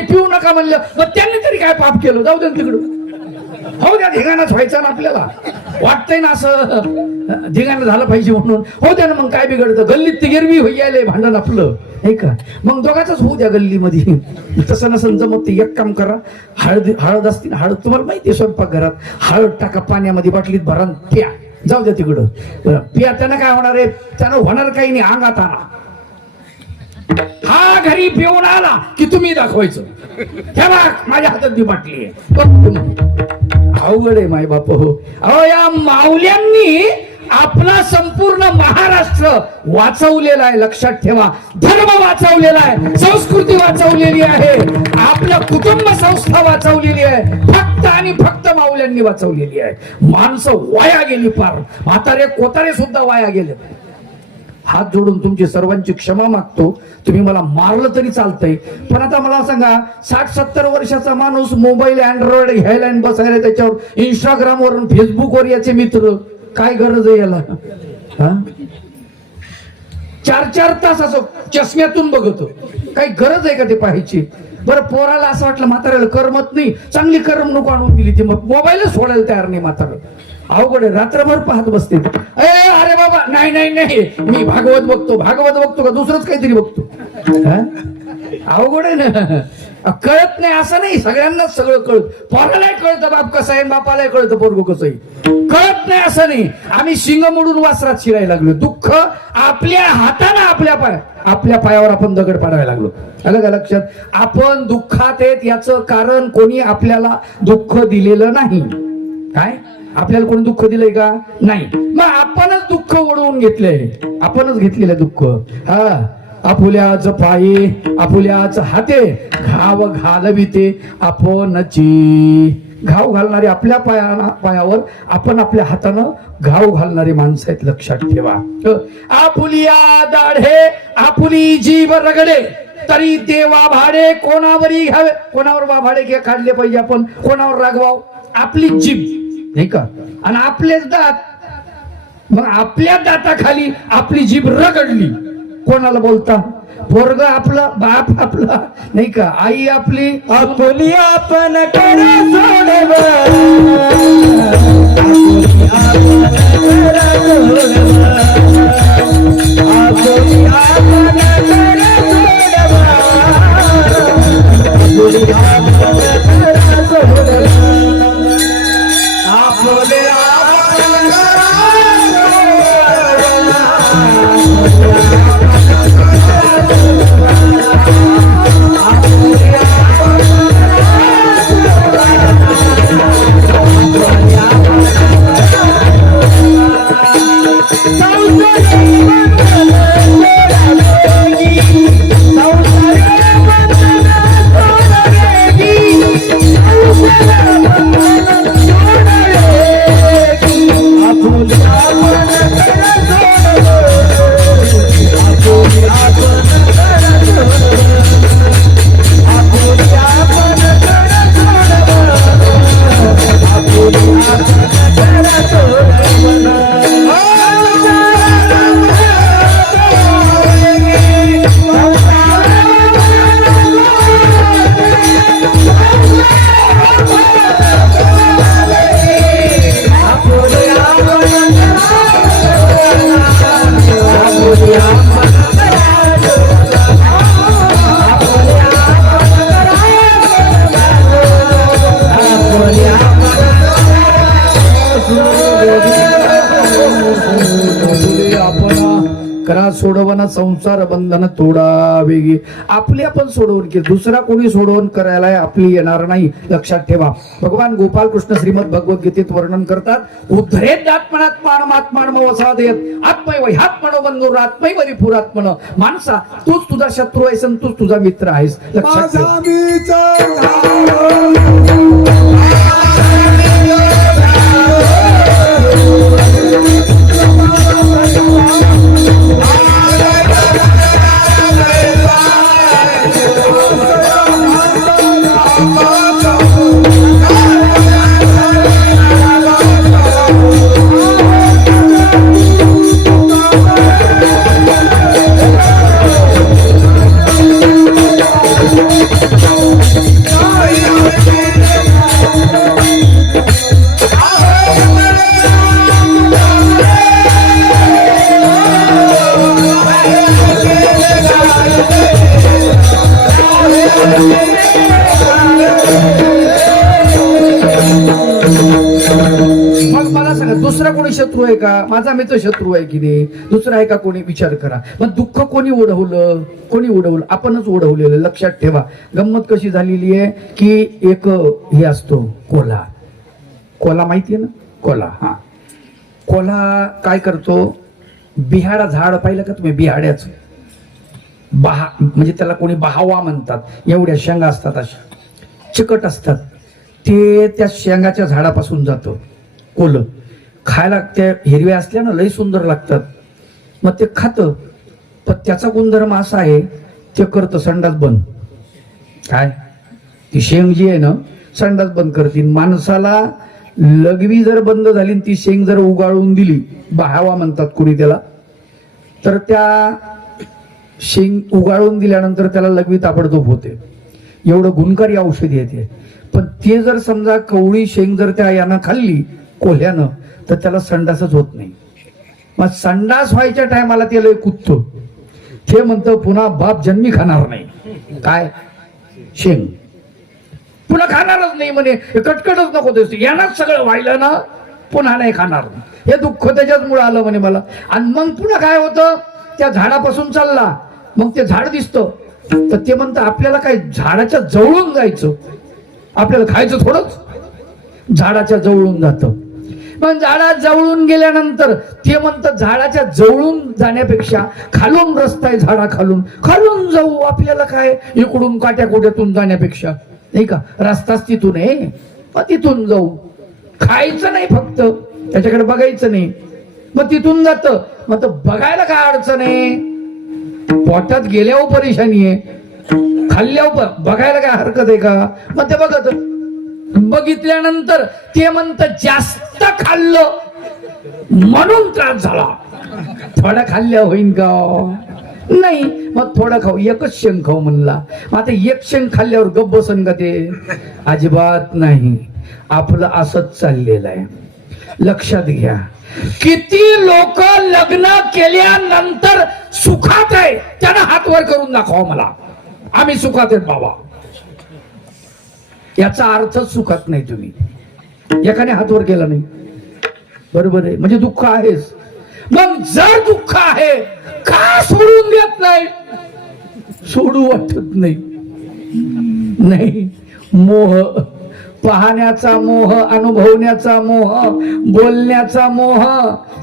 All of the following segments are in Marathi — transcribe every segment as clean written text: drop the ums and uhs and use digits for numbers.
नाही पिऊ नका म्हणलं, मग त्यांनी तरी काय पाप केलं? जाऊ दे तिकडं, हो द्या, धिंगाणाच व्हायचा ना आपल्याला, वाटतंय ना असं धिंगाणं झालं पाहिजे म्हणून, हो द्या ना. मग काय बिघडतं, गल्लीत ती गिरवी होई भांडण आपलं, हे का? मग दोघांच होऊ द्या गल्लीमध्ये. तसं नसन जमत ते एक काम करा, हळद असतील, हळद तुम्हाला माहिती आहे स्वयंपाकघरात, हळद टाका पाण्यामध्ये, बाटलीत भरा, प्या, जाऊ द्या तिकडं, प्या. त्यानं काय होणार आहे? त्यानं होणार काही नाही, अंगात आणा. हा घरी पिऊन आला की तुम्ही दाखवायचं, तेव्हा माझ्या हातात ती बाटली आहे. अवघड आहे माय बाप हो. अहो या माऊल्यांनी आपला संपूर्ण महाराष्ट्र वाचवलेला आहे, लक्षात ठेवा. धर्म वाचवलेला आहे, संस्कृती वाचवलेली आहे, आपलं कुटुंब संस्था वाचवलेली आहे, फक्त आणि फक्त माऊल्यांनी वाचवलेली आहे. माणसं वाया गेली, पार म्हातारे कोतारे सुद्धा वाया गेले. हात जोडून तुमची सर्वांची क्षमा मागतो. तुम्ही मला मारलं तरी चालतंय, पण आता मला सांगा, 60-70 वर्षाचा माणूस मोबाईल अँड्रॉइड घ्यायला आणि बसायला त्याच्यावर, इंस्टाग्रामवर फेसबुकवर याचे मित्र, काय गरज आहे याला? 4-4 तास असं चष्म्यातून बघतो, काही गरज आहे का ते पाहायची? बरं, पोराला असं वाटलं म्हाताऱ्याला करमत नाही, चांगली करमणूक आणून दिली, ती मग मोबाईलच सोडायला तयार नाही म्हातारं. अवघड आहे, रात्रभर पाहत बसते. अरे बाबा, नाही नाही नाही, मी भागवत बघतो का दुसरंच काहीतरी बघतो? अवघड आहे ना. कळत नाही असं नाही, सगळ्यांनाच सगळं कळत. पोरालाही कळतं बाप कसं आहे, बापालाही कळतं पोरगं कसं आहे. कळत नाही असं नाही. आम्ही शिंग मोडून वासरात शिरायला लागलो. दुःख आपल्या हाताने आपल्या पायावर आपण दगड पाडायला लागलो. आलं का लक्षात? आपण दुःखात येत याचं कारण कोणी आपल्याला दुःख दिलेलं नाही. काय आपल्याला कोणी दुःख दिलंय का? नाही. मग आपणच दुःख ओढवून घेतलंय, आपणच घेतलेलं दुःख. आपुल्याच पायी आपुल्याच हाते घाव घालविते आपणची. घाव घालणारे आपल्या पायावर, आपण आपल्या हातानं घाव घालणारी माणसं आहेत, लक्षात ठेवा. आपुलिया दाढे आपुली जीव रगडे तरी ते वाभाडे कोणावरही घ्यावे. कोणावर वाभाडे काढले पाहिजे आपण, कोणावर रागवाव? आपली जीभ, नाही का? आणि आपलेच दात. मग आपल्या दाताखाली आपली जीभ रगडली, कोणाला बोलता? पोरग आपला, बाप आपला, नाही का? आई आपली, आपुली आपण करा सोडव, आपुली आपण करा सोडव, आपुली आपण करा सोडव, आपुली आपण करा सोडव, आपुली सोडवणं संसार बंधन तोडा वेगी. आपली आपण सोडवून की दुसरा कोणी सोडवून करायला आपली येणार नाही, लक्षात ठेवा. भगवान गोपाल कृष्ण श्रीमद भगवद्गीतेत वर्णन करतात, उद्धरेत आत्मनात्मान आत्मान वसादेत आत्मैव ह्यात्मनो बंधुर आत्मैव रिपुरात्मन. माणसा, तूच तुझा शत्रू आहेस आणि तूच तुझा मित्र आहेस, लक्षात ठेवा. मग मला सांगा, दुसरा कोणी शत्रू आहे का? माझा मित्र शत्रू आहे की नाही? दुसरा आहे का कोणी? विचार करा. मग दुःख कोणी ओढवलं? कोणी ओढवलं? आपणच ओढवलेलं. लक्षात ठेवा. गंमत कशी झालेली आहे की एक हे असतो कोल्हा. कोल्हा माहितीये ना? कोल्हा. हा, कोल्हा काय करतो? बिहाडा झाड पाहिलं का तुम्ही? बिहाड्याचं बहा, म्हणजे त्याला कोणी बहावा म्हणतात. एवढ्या शेंगा असतात, अशा चिकट असतात. ते त्या शेंगाच्या झाडापासून जातं कोल्ह. खायला त्या हिरव्या असल्या ना, लई सुंदर लागतात. मग ते खातं. पण त्याचा गुणधर्म असा आहे, ते करतं संडास बंद. काय? ती शेंग जी आहे ना, संडास बंद करते. माणसाला लघवी जर बंद झाली, ती शेंग जर उगाळून दिली, बहावा म्हणतात कुणी त्याला, तर त्या शेंग उगाळून दिल्यानंतर त्याला लघवी ताबडतोब होते. एवढं गुणकारी औषधी येते. पण ते जर समजा कवळी शेंग जर त्या यानं खाल्ली कोल्ह्यानं, तर त्याला संडासच होत नाही. मग संडास व्हायच्या टायमाला ते लय कुदतो. ते म्हणतं पुन्हा बाप जन्मी खाणार नाही. काय? शेंग पुन्हा खाणारच नाही म्हणे. कटकटच नको दिसते. यानंच सगळं व्हायला ना, पुन्हा नाही खाणार. हे दुःख त्याच्याच मुळे आलं म्हणे मला. आणि मग पुन्हा काय होतं? त्या झाडापासून चालला, मग ते झाड दिसतं, तर ते म्हणतं आपल्याला काय झाडाच्या जवळून जायचं, आपल्याला खायचं थोडंच. झाडाच्या जवळून जातं. पण झाडात जवळून गेल्यानंतर ते म्हणतं झाडाच्या जवळून जाण्यापेक्षा खालून रस्ता आहे, झाडा खालून खालून जाऊ. आपल्याला काय इकडून काट्याकोट्यातून जाण्यापेक्षा, नाही का? रस्ताच तिथून आहे, मग तिथून जाऊ. खायचं नाही, फक्त त्याच्याकडे बघायचं नाही. मग तिथून जातं. मग बघायला काय अडचण आहे? पोटात गेल्यावर परेशानी आहे, खाल्ल्यावर बघायला काय हरकत आहे का? मग ते बघत. बघितल्यानंतर ते म्हणतं जास्त खाल्लं म्हणून त्रास झाला. थोडा खाल्ल्या होईन का? नाही. मग थोडा खाऊ, एकच शेंग खाऊ म्हणला. मग आता एक शेंग खाल्ल्यावर गप्प बसन का ते? अजिबात नाही. आपलं असंच चाललेलं आहे. लक्षात घ्या. किती लोक लग्न केल्यानंतर सुखात आहे, त्यानं हात वर करून दाखवा मला, आम्ही सुखात आहेत बाबा. याचा अर्थच सुखात नाही तुम्ही. एकाने हात वर केला नाही, बरोबर आहे, म्हणजे दुःख आहेच. मग जर दुःख आहे, का सोडून देत नाही? सोडू वाटत नाही. नाही, मोह, पाहण्याचा मोह, अनुभवण्याचा मोह, बोलण्याचा मोह,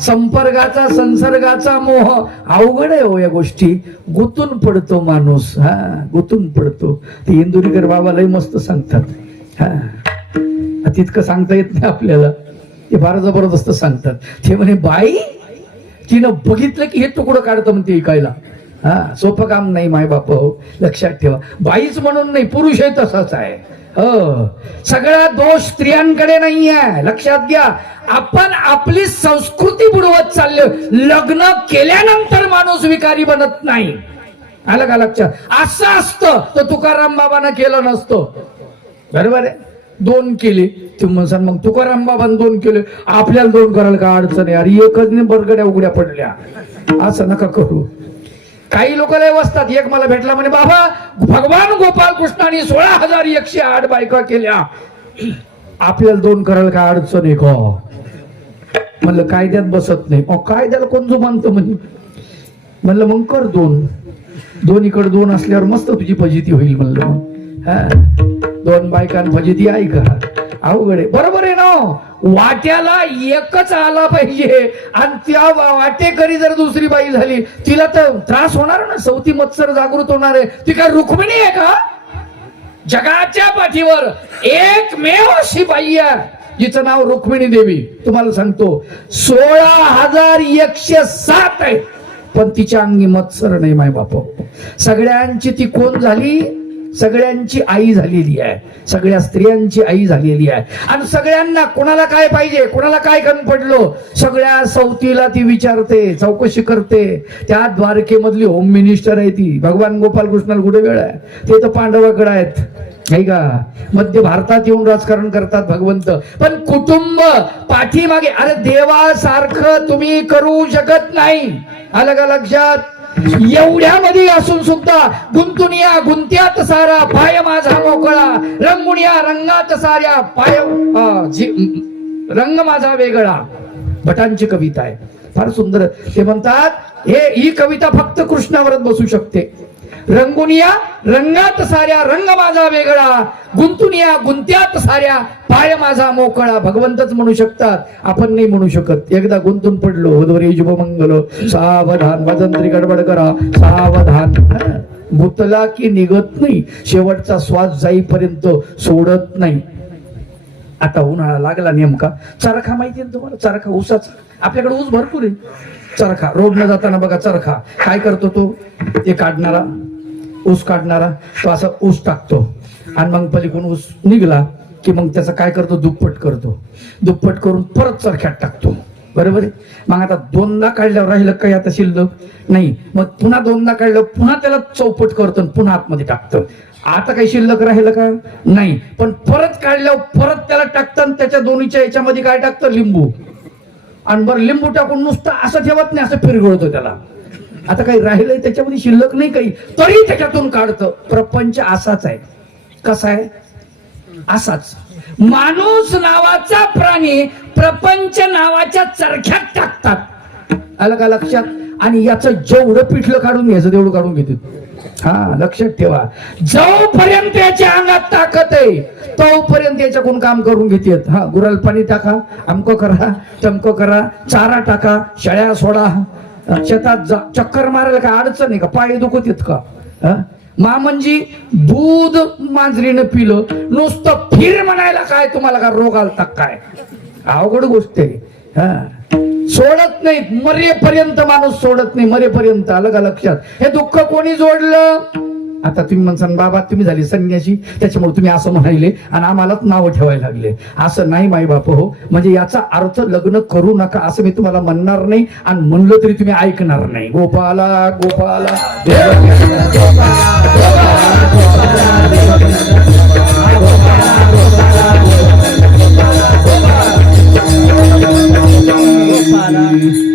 संपर्काचा संसर्गाचा मोह. अवघड आहे हो या गोष्टी. गुंतून पडतो माणूस. हा, गुंतून पडतो. ते इंदुरीकर बाबा लय मस्त सांगतात. हा, तितकं सांगता येत नाही आपल्याला, ते फार जबरदस्त सांगतात. ते म्हणे बाई तिनं बघितलं की हे तुकडं काढतं म्हणते ऐकायला. हा, सोपं काम नाही माय बाप. हो, लक्षात ठेवा. बाईच म्हणून नाही, पुरुष आहे तसाच आहे. सगळा दोष स्त्रियांकडे नाही आहे. लक्षात घ्या. आपण आपली संस्कृती बुडवत चाललो. लग्न केल्यानंतर माणूस विकारी बनत नाही. आलं का लक्षात? असं असतं तर तुकाराम बाबांना केलं नसतं, बरोबर आहे. 2 केले तुम्ही, मग तुकाराम बाबांनी 2 केले, आपल्याला 2 करायला का अडचण आहे? अरे एकच ने बरगड्या उघड्या पडल्या. असं नका करू. काही लोक लय वसतात. एक मला भेटला म्हणे, बाबा भगवान गोपाल कृष्णाने 16,108 बायका केल्या, आपल्याला 2 करायला काय अडचण आहे का? म्हणलं कायद्यात बसत नाही. कायद्याला कोण जो मानतं म्हणे. म्हणलं मग कर 2. दोन्हीकडे 2 असल्यावर मस्त तुझी फजिती होईल म्हणलं. हा, 2 बायकां फजिती आहे का? अवघड आहे. बरोबर आहे ना? वाट्याला एकच आला पाहिजे. आणि त्या वाटेकरी जर दुसरी बाई झाली, तिला तर त्रास होणार ना. सवती मत्सर जागृत होणार आहे. ती काय रुक्मिणी आहे का? जगाच्या पाठीवर एकमेव अशी बाई आहे जिचं नाव रुक्मिणी देवी. तुम्हाला सांगतो 16,107 आहे, पण तिच्या अंगी मत्सर नाही माय बाप. सगळ्यांची ती कोण झाली? सगळ्यांची आई झालेली आहे, सगळ्या स्त्रियांची आई झालेली आहे. आणि सगळ्यांना कोणाला काय पाहिजे, कोणाला काय कमी पडलो, सगळ्या सवतीला ती विचारते, चौकशी करते. त्या द्वारकेमधली होम मिनिस्टर आहे ती. भगवान गोपाल कृष्णाला कुठे वेळ आहे, ते तर पांडवाकडे आहेत, नाही का. मध्य भारतात येऊन राजकारण करतात भगवंत, पण कुटुंब पाठीमागे. अरे देवासारखं तुम्ही करू शकत नाही, आलं का लक्षात. एवढ्यामध्ये असून सुद्धा गुंतून या गुंत्यात सारा पाय माझा मोकळा, रंगून या रंगात साऱ्या पाय रंग माझा वेगळा. भटांची कविता आहे, फार सुंदर. ते म्हणतात ही कविता फक्त कृष्णावरच बसू शकते. रंगून या रंगात साऱ्या रंग माझा वेगळा, गुंतून या गुंत्यात साऱ्या पाय माझा मोकळा. भगवंतच म्हणू शकतात, आपण नाही म्हणू शकत. एकदा गुंतून पडलो होदवरी शुभमंगल, सावधान वाजंत्री गडबड करा सावधान. भूतला की निघत नाही, शेवटचा श्वास जाईपर्यंत सोडत नाही. आता उन्हाळा लागला नेमका. चरखा माहिती आहे तुम्हाला, चरखा ऊसाचा. आपल्याकडे ऊस भरपूर आहे. चरखा रोड न जाताना बघा, चरखा काय करतो तो, ते काढणारा ऊस काढणारा तो असा ऊस टाकतो, आणि मग पलीकडून ऊस निघला की मग त्याचं काय करतो, दुप्पट करतो. दुप्पट करून परत चरख्यात टाकतो, बरोबर आहे. मग आता दोनदा काढल्यावर राहिलं काही आता शिल्लक नाही, मग पुन्हा दोनदा काढलं, पुन्हा त्याला चौपट करतो, पुन्हा आतमध्ये टाकतं. आता काही शिल्लक राहिलं का नाही, पण परत काढल्यावर परत त्याला टाकतं. त्याच्या दोन्हीच्या याच्यामध्ये काय टाकतं, लिंबू. आणि बरं लिंबू टाकून नुसतं असं ठेवत नाही, असं पिरगळतो त्याला. आता काही राहिलंय त्याच्यामध्ये शिल्लक नाही काही, तरी त्याच्यातून काढतं. प्रपंच असाच आहे. कसा आहे, असाच. माणूस नावाचा प्राणी प्रपंच नावाच्या चरख्यात टाकतात, आलं का लक्षात. आणि याचं जेवढं पिठलं काढून घ्यायचं तेवढं काढून घेतात. हा लक्षात ठेवा, जोपर्यंत याच्या अंगात ताकद आहे तोपर्यंत याच्याकडून काम करून घेतात. हा गुराला पाणी टाका, अमकं करा, तमकं करा, चारा टाका, शेळ्या सोडा, शेतात चक्कर मारायला काय अडचण आहे का, पाय दुखत येत का. म्हणजे दूध मांजरीनं पिलं, नुसतं फिर म्हणायला काय तुम्हाला का रोग आलता काय, अवघड गोष्ट आहे. हा सोडत नाहीत मरेपर्यंत, माणूस सोडत नाही मरेपर्यंत, आलं का लक्षात. हे दुःख कोणी जोडलं. आता तुम्ही म्हणसान बाबा तुम्ही झाले संन्यासी त्याच्यामुळे तुम्ही असं म्हणाले आणि आम्हालाच नाव ठेवायला लागले. असं नाही माई बाप हो. म्हणजे याचा अर्थ लग्न करू नका असं मी तुम्हाला म्हणणार नाही, आणि म्हणलं तरी तुम्ही ऐकणार नाही. गोपाला गोपाला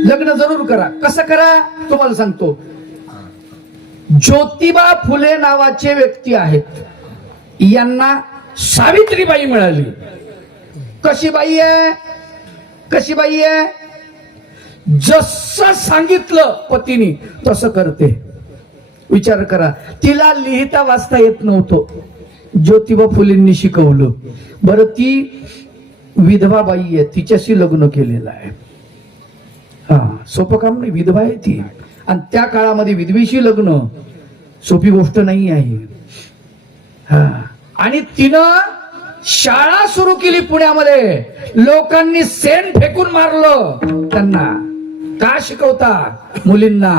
लग्न जरूर करा. कसं करा तुम्हाला सांगतो. ज्योतिबा फुले नावाचे व्यक्ती आहेत, यांना सावित्रीबाई मिळाली. कशी बाई आहे, कशी बाई आहे, जसं सांगितलं पतीने तसं करते. विचार करा, तिला लिहिता वाचता येत नव्हतं, ज्योतिबा फुलेंनी शिकवलं. बरं ती विधवा बाई आहे, तिच्याशी लग्न केलेलं आहे. हा सोपं काम नाही, विधवा आहे ती. आणि त्या काळामध्ये विधवेशी लग्न सोपी गोष्ट नाही आहे. हा आणि तिनं शाळा सुरू केली पुण्यामध्ये. लोकांनी सेन फेकून मारलं त्यांना. का शिकवता मुलींना,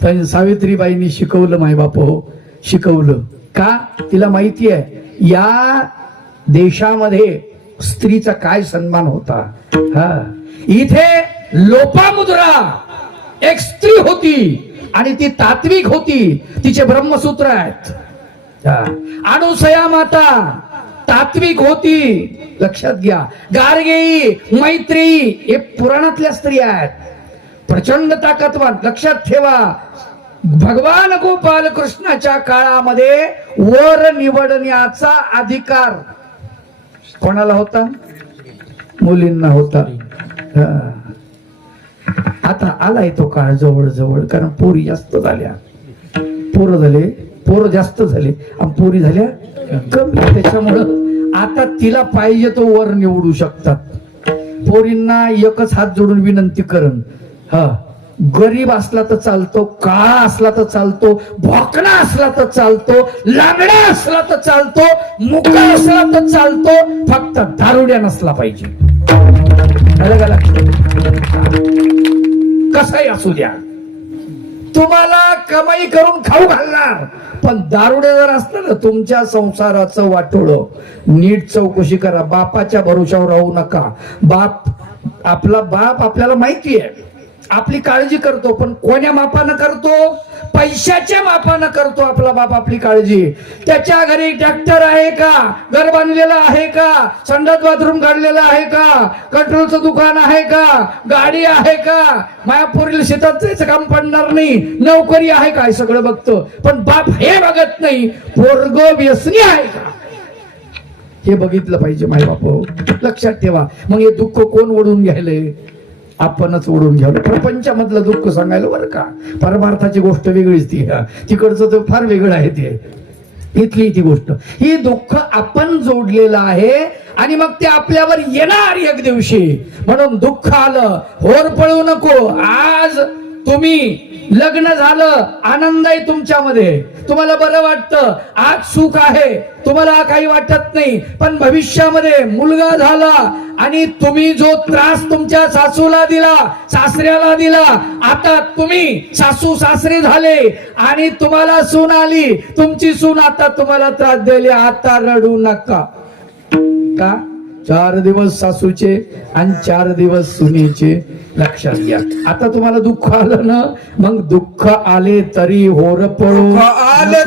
पण सावित्रीबाईंनी शिकवलं माय बाप हो, शिकवलं. का, तिला माहिती आहे या देशामध्ये स्त्रीचा काय सन्मान होता. हा इथे लोपामुद्रा एक स्त्री होती आणि ती तात्विक होती, तिचे ब्रह्मसूत्र आहेत. अनुसया माता तात्विक होती, लक्षात घ्या. गार्गेयी, मैत्रेयी हे पुराणातल्या स्त्रिया आहेत, प्रचंड ताकदवान. लक्षात ठेवा, भगवान गोपाल कृष्णाच्या काळामध्ये वर निवडण्याचा अधिकार कोणाला होता, मुलींना होता. आता आलाय तो काळ जवळ जवळ, कारण पोरी जास्त झाल्या, पोरं झाले, पोरं जास्त झाले आणि पोरी झाल्या कमी. त्याच्यामुळं आता तिला पाहिजे तो वर निवडू शकतात. पोरींना एकच हात जोडून विनंती करण, हा गरीब असला तर चालतो, काळा असला तर चालतो, भोकणा असला तर चालतो, लांगडा असला तर चालतो, मुका असला तर चालतो, फक्त दारुड्या नसला पाहिजे. कसाही असू द्या, तुम्हाला कमाई करून खाऊ घालणार, पण दारुडे जर असलं ना तुमच्या संसाराचं वाटोळं. नीट चौकशी करा. बापाच्या भरोशावर राहू नका. आपला बाप आपल्याला माहिती आहे, आपली काळजी करतो, पण कोण्या मापानं करतो? पैशाच्या मापानं करतो आपला बाप आपली काळजी. त्याच्या घरी ट्रॅक्टर आहे का, घर बांधलेलं आहे का, संडास बाथरूम काढलेलं आहे का, कंट्रोलचं दुकान आहे का, गाडी आहे का, मायापुरील शेतात जायचं काम पडणार नाही, नोकरी आहे का, सगळं बघतो. पण बाप हे बघत नाही, पोरग व्यसनी आहे का, हे बघितलं पाहिजे. माय बाप लक्षात ठेवा. मग हे दुःख कोण ओढून घ्यायलंय? आपणच ओढून घ्यावं. प्रपंचामधलं दुःख सांगायला बरं का, परमार्थाची गोष्ट वेगळीच ती, तिकडचं तर फार वेगळं आहे ते. इथली ती गोष्ट, ही दुःख आपण जोडलेलं आहे आणि मग ते आपल्यावर येणार एक दिवशी. म्हणून दुःख आलं होर पळू नको. आज तुम्ही लग्न झालं, आनंद आहे तुमच्यामध्ये, तुम्हाला बरं वाटतं, आज सुख आहे, तुम्हाला काही वाटत नाही. पण भविष्यामध्ये मुलगा झाला आणि तुम्ही जो त्रास तुमच्या सासूला दिला, सासऱ्याला दिला, आता तुम्ही सासू सासरे झाले आणि तुम्हाला सून आली, तुमची सून आता तुम्हाला त्रास दिले. आता रडू नका. का? 4 दिवस सासूचे आणि 4 दिवस सुनेचे. लक्षात घ्या. आता तुम्हाला दुःख आलं ना, मग दुःख आले तरी होर पळू, आले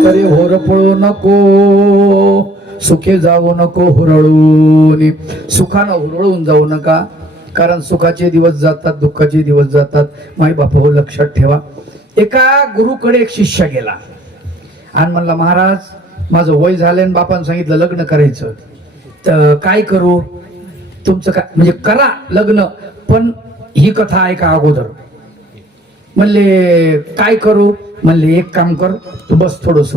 तरी होर पळू नको, सुखे जाऊ नको हुरळून. सुखानं हुरळून जाऊ नका, कारण सुखाचे दिवस जातात, दुःखाचे दिवस जातात. माई बापा हो लक्षात ठेवा. एका गुरुकडे एक शिष्य गेला आणि म्हणला, महाराज माझं वय झालंय आणि बापानं सांगितलं लग्न करायचं, तर काय करू? तुमचं काय म्हणजे करा लग्न, पण ही कथा ऐका अगोदर. म्हणले काय करू? म्हणले एक काम कर, तू बस थोडस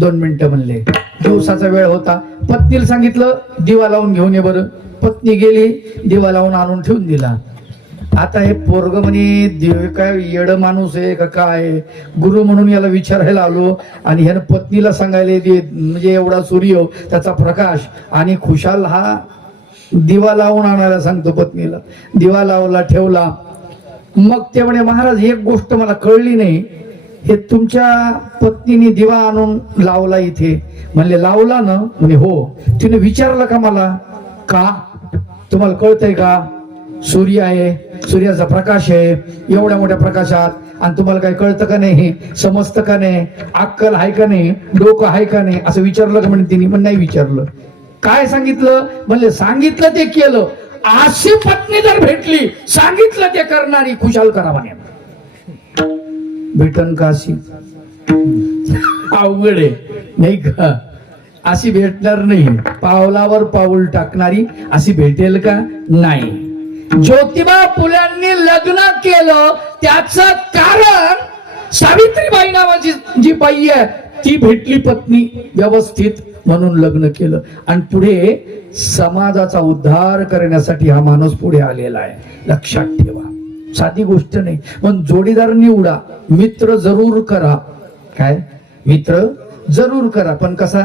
2 मिनिटं. म्हणले दिवसाचा वेळ होता. पत्नीला सांगितलं दिवा लावून घेऊन ये बरं. पत्नी गेली, दिवा लावून आणून ठेवून दिला. आता हे पोरग म्हणे देव काय येड माणूस आहे का काय, गुरु म्हणून याला विचारायला आलो आणि ह्यानं पत्नीला सांगायला म्हणजे एवढा सूर्य त्याचा प्रकाश आणि खुशाल हा दिवा लावून आणायला सांगतो पत्नीला. दिवा लावला, ठेवला. मग ते म्हणे महाराज एक गोष्ट मला कळली नाही, हे तुमच्या पत्नीने दिवा आणून लावला इथे. म्हणले लावला ना? म्हणे हो. तिने विचारलं का मला? का? तुम्हाला कळतंय का? सूर्य आहे, सूर्याचा प्रकाश आहे, एवढ्या मोठ्या प्रकाशात, आणि तुम्हाला काय कळतं का नाही, समजतं का नाही, अक्कल आहे का नाही, डोकं आहे का नाही, असं विचारलं का? म्हणे तिने. पण नाही विचारलं. काय सांगितलं? म्हणले सांगितलं ते केलं. अशी पत्नी जर भेटली, सांगितलं ते करणारी, खुशाल करा म्हणे. भेटन का अशी? अवघड आहे नाही का? अशी भेटणार नाही. पावलावर पाऊल टाकणारी अशी भेटेल का? नाही. ज्योतिबा फुल्यांनी लग्न केलं त्याचं कारण सावित्रीबाई नावाची जी बाई आहे ती भेटली पत्नी व्यवस्थित, म्हणून लग्न केलं. आणि पुढे समाजाचा उद्धार करण्यासाठी हा माणूस पुढे आलेला आहे. लक्षात ठेवा, साधी गोष्ट नाही. पण जोडीदार निवडा, मित्र जरूर करा. काय? मित्र जरूर करा, पण कसा?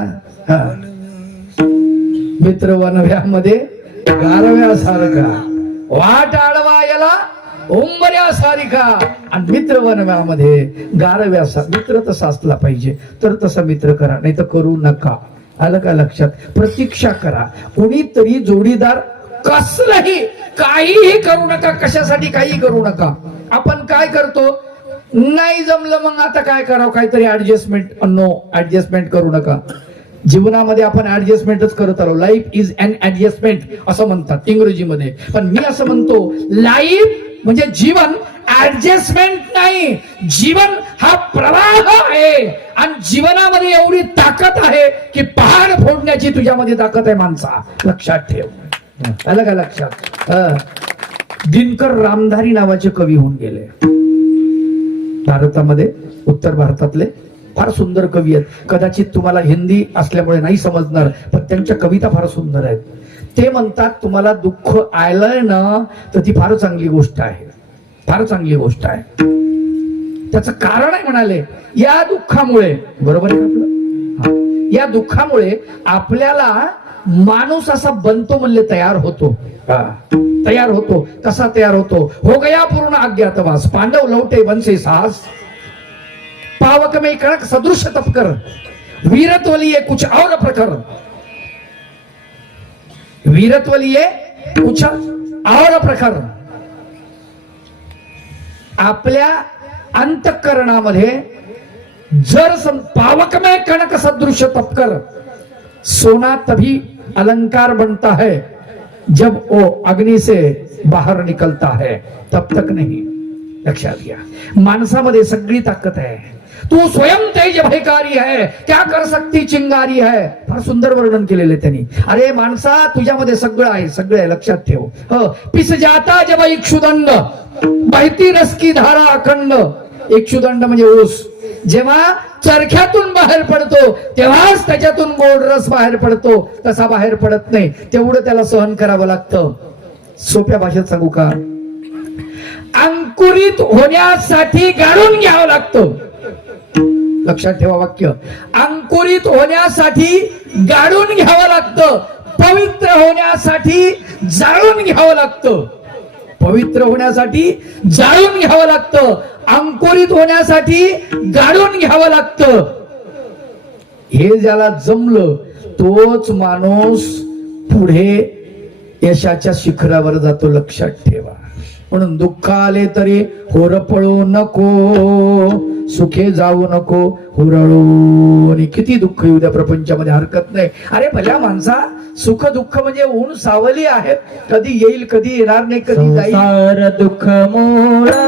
मित्र वनव्यामध्ये गारव्यासारखा, वाट आडवा याला उंबऱ्यासारखा, आणि मित्र वनव्यामध्ये गारव्यासा. मित्र तसा असला पाहिजे, तर तसा मित्र करा, नाही तर करू नका. आलं का लक्षात? प्रतीक्षा करा. कोणीतरी जोडीदार कसलंही काहीही करू नका. कशासाठी काही करू नका. आपण काय करतो, नाही जमलं मग आता काय करावं, काहीतरी ऍडजस्टमेंट. नो, ऍडजस्टमेंट करू नका. जीवनामध्ये आपण ऍडजस्टमेंटच करत आलो. लाईफ इज अन ऍडजस्टमेंट असं म्हणतात इंग्रजीमध्ये. पण मी असं म्हणतो, लाईफ म्हणजे जीवन ऍडजस्टमेंट नाही. जीवन हा प्रवाह आहे, आणि जीवनामध्ये एवढी ताकद आहे की पहाड फोडण्याची तुझ्यामध्ये ताकद आहे माणसा. लक्षात ठेव. आलं का लक्षात? दिनकर रामधारी नावाचे कवी होऊन गेले भारतामध्ये. उत्तर भारतातले फार सुंदर कवी आहेत. कदाचित तुम्हाला हिंदी असल्यामुळे नाही समजणार, पण त्यांच्या कविता फार सुंदर आहेत. ते म्हणतात, तुम्हाला दुःख आलंय ना तर ती फार चांगली गोष्ट आहे, फार चांगली गोष्ट आहे. त्याचं कारण आहे म्हणाले, या दुःखामुळे, बरोबर आहे आपलं, या दुःखामुळे आपल्याला माणूस असा बनतो म्हणले, तयार होतो. तयार होतो. कसा तयार होतो? हो गया पूर्ण अज्ञातवास, पांडव लौटे वन से साहस, पावक में कणक सदृश तपकर, वीरत्व लिए कुछ और प्रकर, वीरत्व लिए कुछ और प्रकार. आपल्या अंतःकरणामध्ये जर पावक में कणक सदृश तपकर, सोना तभी अलंकार बनता है जब वो अग्नि से बाहर निकलता है, तब तक नहीं. लक्षात घ्या, माणसामध्ये सगळी ताकद आहे. तू स्वयं तेज भयकारी है, क्या कर सकती चिंगारी है. फार सुंदर वर्णन केलेले त्यांनी. अरे माणसा, तुझ्यामध्ये सगळं आहे, सगळं आहे. लक्षात ठेव. पिस जाता जब इक्षुदंड, बहती रस की धारा अखंड. इक्षुदंड म्हणजे ऊस. जेव्हा चरख्यातून बाहेर पडतो तेव्हाच त्याच्यातून गोड रस बाहेर पडतो, तसा बाहेर पडत नाही. तेवढं त्याला सहन करावं लागतं. सोप्या भाषेत सांगू का, अंकुरित होण्यासाठी गाळून घ्यावं लागतं. लक्षात ठेवा वाक्य, अंकुरित होण्यासाठी गाळून घ्यावं लागतं. पवित्र होण्यासाठी जाळून घ्यावं लागतं. पवित्र होण्यासाठी जाळून घ्यावं लागतं. अंकुरित होण्यासाठी गाळून घ्यावं लागतं. हे ज्याला जमलं तोच माणूस पुढे यशाच्या शिखरावर जातो. लक्षात ठेवा. म्हणून दुःख आले तरी होरपळू नको, सुखे जाऊ नको हुरळू. आणि किती दुःख येऊ द्या प्रपंचामध्ये, हरकत नाही. अरे भल्या माणसा, सुख दुःख म्हणजे ऊन सावली आहे, कधी येईल कधी येणार नाही, कधी जाईल. दुःख मोळा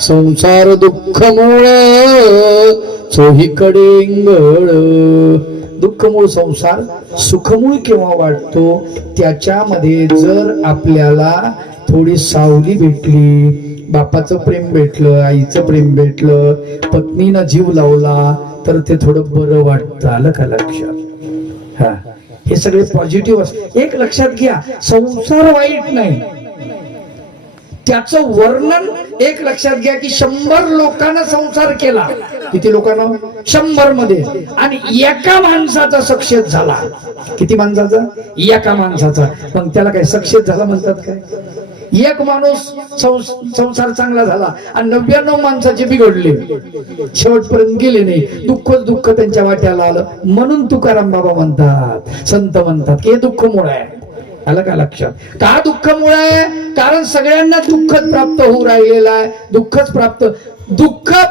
संसार दुःख मूळ चोहीकडे इंगळ. दुःखमूळ संसार, सुखमूळ केव्हा वाटतो? त्याच्यामध्ये जर आपल्याला थोडी सावली भेटली, बापाचं प्रेम भेटलं, आईचं प्रेम भेटलं, पत्नीनं जीव लावला, तर ते थोडं बरं वाटतं. आलं का लक्षात? हा, हे सगळे पॉझिटिव्ह एक लक्षात घ्या, संसार वाईट नाही, त्याचं वर्णन एक लक्षात घ्या की 100 लोकांना संसार केला, किती लोकांना 100 मध्ये, आणि एका माणसाचा सक्सेस झाला, किती माणसाचा, एका माणसाचा, मग त्याला काय सक्सेस झाला म्हणतात काय? एक माणूस संसार चांगला झाला आणि 99 माणसाचे बिघडले, शेवटपर्यंत गेले नाही, दुःख त्यांच्या वाट्याला आलं, म्हणून तुकाराम बाबा म्हणतात, संत म्हणतात की हे दुःख मूळ आहे. आलं का लक्षात? का दुःख मूळ आहे? कारण सगळ्यांना दुःखच प्राप्त होऊ राहिलेलं आहे. दुःख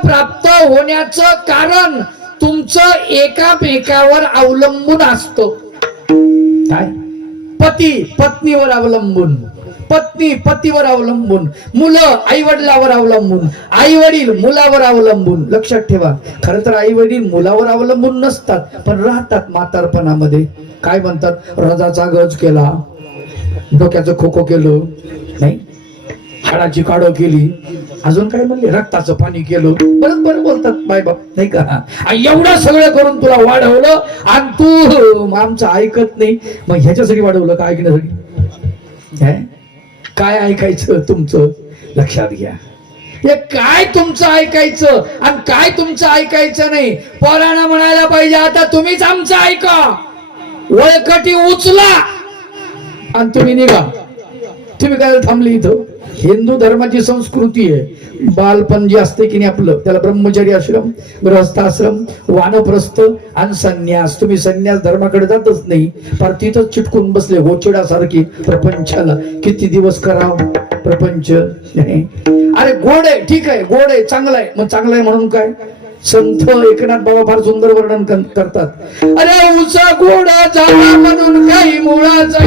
प्राप्त होण्याचं कारण तुमचं एकामेकावर अवलंबून असतं. काय? पती पत्नीवर अवलंबून, पत्नी पतीवर अवलंबून, मुलं आई वडिलावर अवलंबून, आई वडील मुलावर अवलंबून. लक्षात ठेवा, खरं तर आई वडील मुलावर अवलंबून नसतात, पण राहतात म्हातारपणामध्ये. काय म्हणतात? रजाचा गज केला, डोक्याचं खोखो केलं नाही, हाडाची काढो केली, अजून काय म्हणले, रक्ताचं पाणी केलं, बरं बोलतात बाय बाप नाही का, एवढं सगळं करून तुला वाढवलं आणि तू आमचं ऐकत नाही. मग ह्याच्यासाठी वाढवलं का? ऐकण्यासाठी. काय ऐकायचं तुमचं? लक्षात घ्या, हे काय तुमचं ऐकायचं आणि काय तुमचं ऐकायचं नाही. पोरांना म्हणायला पाहिजे आता तुम्हीच आमचं ऐका, वळकटी उचला आणि तुम्ही निघा. तुम्ही काय थांबली इथं? हिंदू धर्माची संस्कृती आहे, बालपण जे असते की नाही आपलं, त्याला ब्रह्मचर्य आश्रम, गृहस्थाश्रम, वानप्रस्थ आणि संन्यास. तुम्ही संन्यास धर्माकडे जातच नाही, पर तिथंच चिटकून बसले गोचिडासारखी प्रपंचाला. किती दिवस करावं प्रपंच? अरे गोड आहे, ठीक आहे, गोड आहे, चांगलं आहे, मग चांगलं आहे म्हणून काय? संत एकनाथ बाबा फार सुंदर वर्णन करतात. अरे उसा गोडा झाला म्हणून काही मुळाचा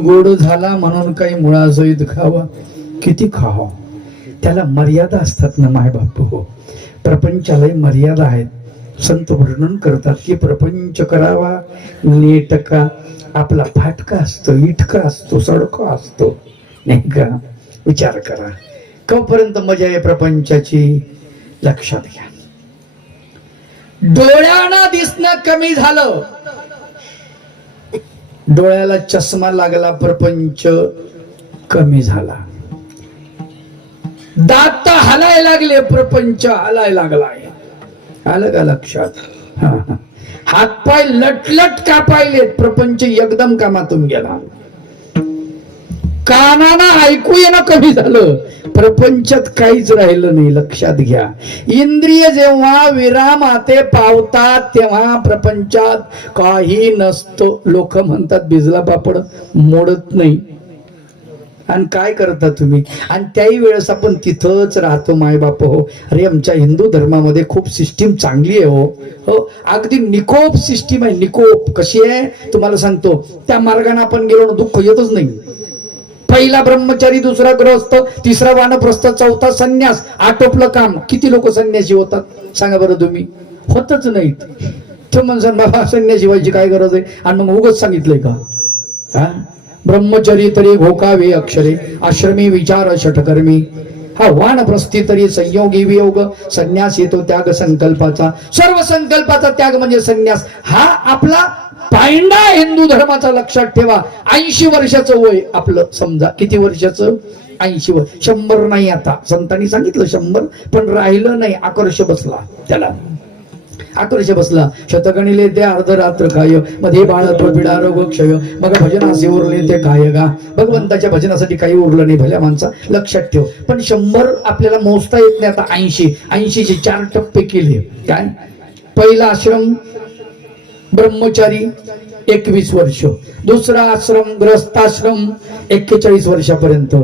गोड झाला म्हणून काही मुळासहित खावा. किती खावा? त्याला मर्यादा असतात ना माय बाप. हो, प्रपंचालाही मर्यादा आहेत. संत वर्णन करतात की प्रपंच करावा नेटका, आपला फाटका असतो, इटका असतो, सडका असतो नाही का? विचार करा कपर्यंत मजा आहे प्रपंचाची. लक्षात घ्या, डोळ्यांना दिसणं कमी झालं, डोळ्याला चष्मा लागला, प्रपंच कमी झाला. दात हलायला लागले, प्रपंच हलायला लागलाय. आलं का लक्षात? हातपाय लटलट कापायलेत, प्रपंच एकदम कामातून गेला. कानाला ऐकू येणं कमी झालं, प्रपंचात काहीच राहिलं नाही. लक्षात घ्या, इंद्रिय जेव्हा विरामाते पावतात तेव्हा प्रपंचात काही नसतं. लोक म्हणतात भिजला पापड मोडत नाही. आणि काय करता तुम्ही? आणि त्याही वेळेस आपण तिथंच राहतो माय बाप. हो, अरे आमच्या हिंदू धर्मामध्ये खूप सिस्टीम चांगली आहे. हो, अगदी निकोप सिस्टीम आहे. निकोप कशी आहे तुम्हाला सांगतो. त्या मार्गाने आपण गेलो दुःख येतच नाही. पहिला ब्रह्मचारी, दुसरा गृहस्थ, तिसरा वानप्रस्थ, चौथा संन्यास, आटोपलं काम. किती लोक संन्यासी होतात सांगा बरं तुम्ही? होतच नाहीत. ते म्हणसान बाबा संन्यासी व्हायची काय गरज आहे? आणि मग उगच सांगितलंय का? ब्रह्मचरी तरी घोकावे अक्षरे, आश्रमी विचार षटकर्मी. हा वानप्रस्थी तरी संयोगी वियोग, संन्यास येतो त्याग संकल्पाचा. सर्व संकल्पाचा त्याग म्हणजे संन्यास. हा आपला पायंडा हिंदू धर्माचा. लक्षात ठेवा, 80 वर्षाचं वय आपलं. समजा किती वर्षाचं? 80 वर्ष. 100 नाही आता, संतांनी सांगितलं 100, पण राहिलं नाही, आकर्ष बसला त्याला. आतुरशे बसला शतगणिले ते अर्धरात्र काय मध्ये बाळत्व पिडा रोग क्षय मग भजनासे उरले ते काय गा. भगवंताच्या भजनासाठी काही उरलं नाही भल्या माणसा, लक्षात ठेव. पण 100 आपल्याला मोजता येत नाही. आता 80 चे 4 टप्पे केले. काय? पहिला आश्रम ब्रह्मचारी 21 वर्ष, दुसरा आश्रम ग्रस्ताश्रम 41 वर्षापर्यंत,